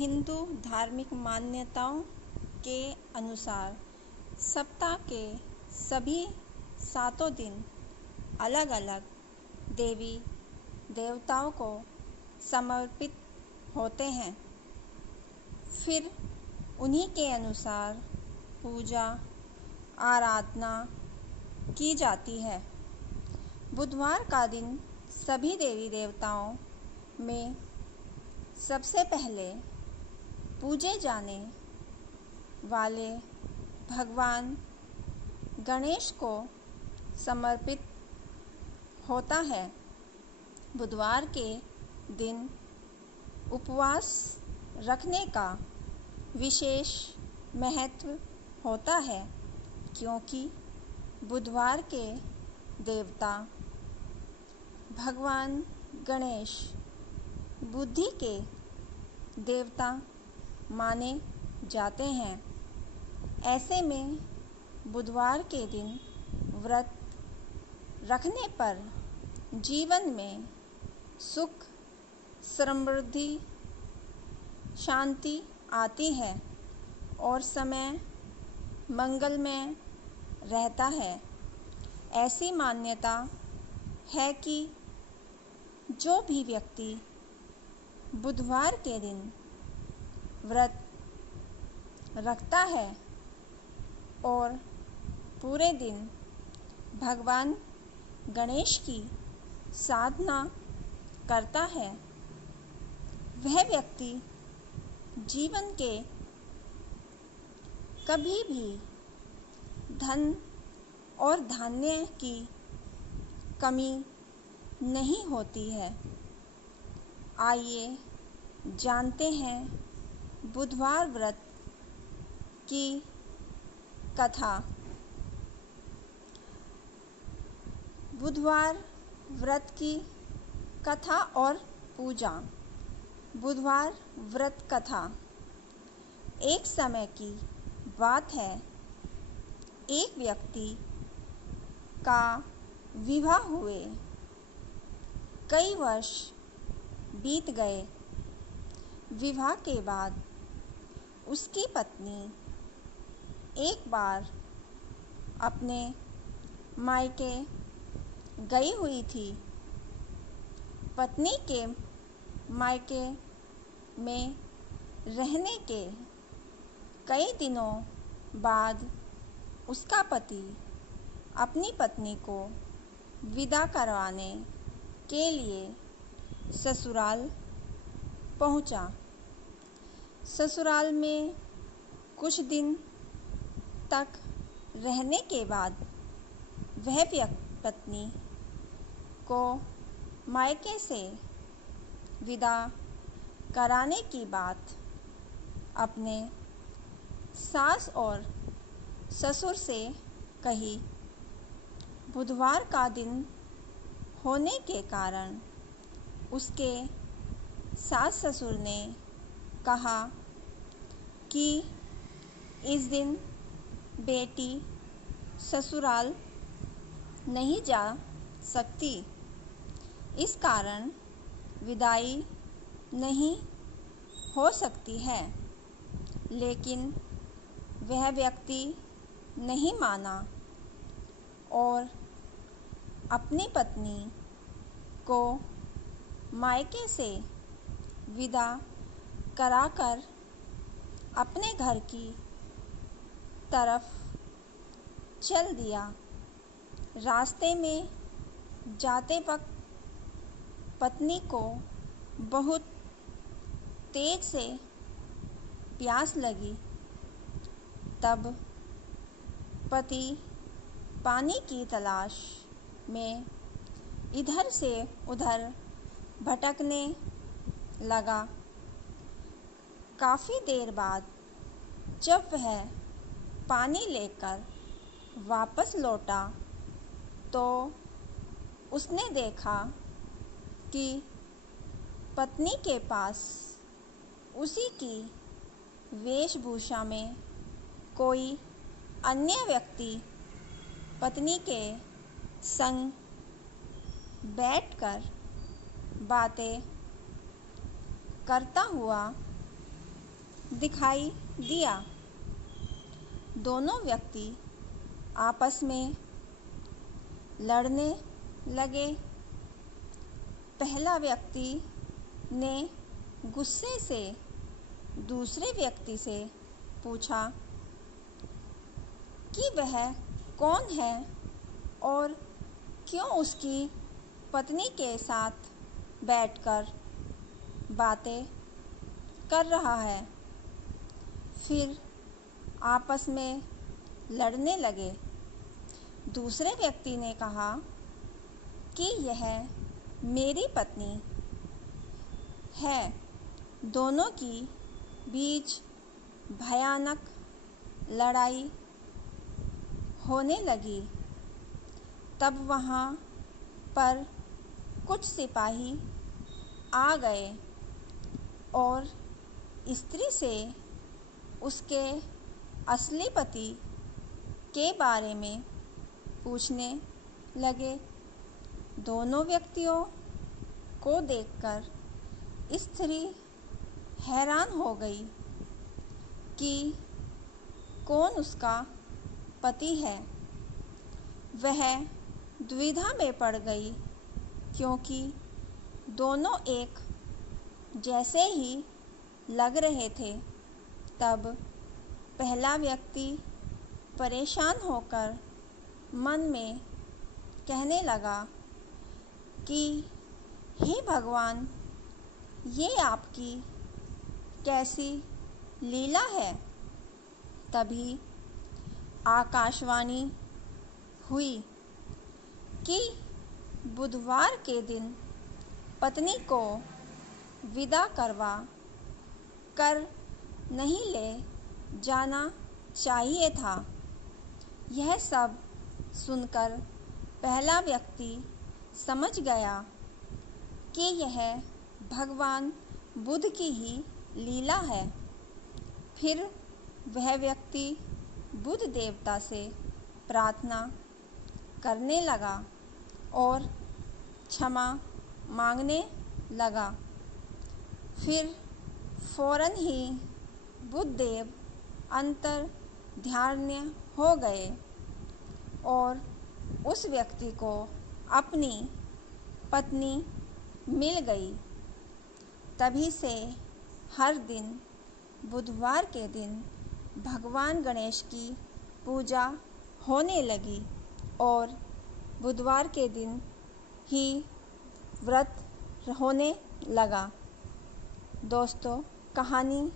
हिंदू धार्मिक मान्यताओं के अनुसार सप्ताह के सभी 7 दिन अलग अलग देवी देवताओं को समर्पित होते हैं। फिर उन्हीं के अनुसार पूजा आराधना की जाती है। बुधवार का दिन सभी देवी देवताओं में सबसे पहले पूजे जाने वाले भगवान गणेश को समर्पित होता है। बुधवार के दिन उपवास रखने का विशेष महत्व होता है, क्योंकि बुधवार के देवता भगवान गणेश बुद्धि के देवता माने जाते हैं। ऐसे में बुधवार के दिन व्रत रखने पर जीवन में सुख, समृद्धि, शांति आती है और समय मंगलमय रहता है। ऐसी मान्यता है कि जो भी व्यक्ति बुधवार के दिन व्रत रखता है और पूरे दिन भगवान गणेश की साधना करता है, वह व्यक्ति जीवन के कभी भी धन और धान्य की कमी नहीं होती है। आइए जानते हैं बुधवार व्रत की कथा। बुधवार व्रत की कथा और पूजा। बुधवार व्रत कथा। एक समय की बात है, एक व्यक्ति का विवाह हुए कई वर्ष बीत गए। विवाह के बाद उसकी पत्नी एक बार अपने मायके गई हुई थी। पत्नी के मायके में रहने के कई दिनों बाद उसका पति अपनी पत्नी को विदा करवाने के लिए ससुराल पहुंचा। ससुराल में कुछ दिन तक रहने के बाद वह पत्नी को मायके से विदा कराने की बात अपने सास और ससुर से कही। बुधवार का दिन होने के कारण उसके सास ससुर ने कहा कि इस दिन बेटी ससुराल नहीं जा सकती, इस कारण विदाई नहीं हो सकती है। लेकिन वह व्यक्ति नहीं माना और अपनी पत्नी को मायके से विदा कराकर अपने घर की तरफ चल दिया। रास्ते में जाते वक्त पत्नी को बहुत तेज से प्यास लगी। तब पति पानी की तलाश में इधर से उधर भटकने लगा। काफ़ी देर बाद जब वह पानी लेकर वापस लौटा तो उसने देखा कि पत्नी के पास उसी की वेशभूषा में कोई अन्य व्यक्ति पत्नी के संग बैठकर बातें करता हुआ दिखाई दिया। दोनों व्यक्ति आपस में लड़ने लगे। पहला व्यक्ति ने गुस्से से दूसरे व्यक्ति से पूछा कि वह कौन है और क्यों उसकी पत्नी के साथ बैठकर बातें कर रहा है। फिर आपस में लड़ने लगे। दूसरे व्यक्ति ने कहा कि यह मेरी पत्नी है। दोनों की बीच भयानक लड़ाई होने लगी। तब वहाँ पर कुछ सिपाही आ गए और स्त्री से उसके असली पति के बारे में पूछने लगे। दोनों व्यक्तियों को देखकर स्त्री हैरान हो गई कि कौन उसका पति है। वह दुविधा में पड़ गई क्योंकि दोनों एक जैसे ही लग रहे थे। तब पहला व्यक्ति परेशान होकर मन में कहने लगा कि हे भगवान, ये आपकी कैसी लीला है। तभी आकाशवाणी हुई कि बुधवार के दिन पत्नी को विदा करवा कर नहीं ले जाना चाहिए था। यह सब सुनकर पहला व्यक्ति समझ गया कि यह भगवान बुद्ध की ही लीला है। फिर वह व्यक्ति बुद्ध देवता से प्रार्थना करने लगा और क्षमा मांगने लगा। फिर फौरन ही बुद्ध देव अंतर ध्यान हो गए और उस व्यक्ति को अपनी पत्नी मिल गई। तभी से हर दिन बुधवार के दिन भगवान गणेश की पूजा होने लगी और बुधवार के दिन ही व्रत होने लगा। दोस्तों, कहानी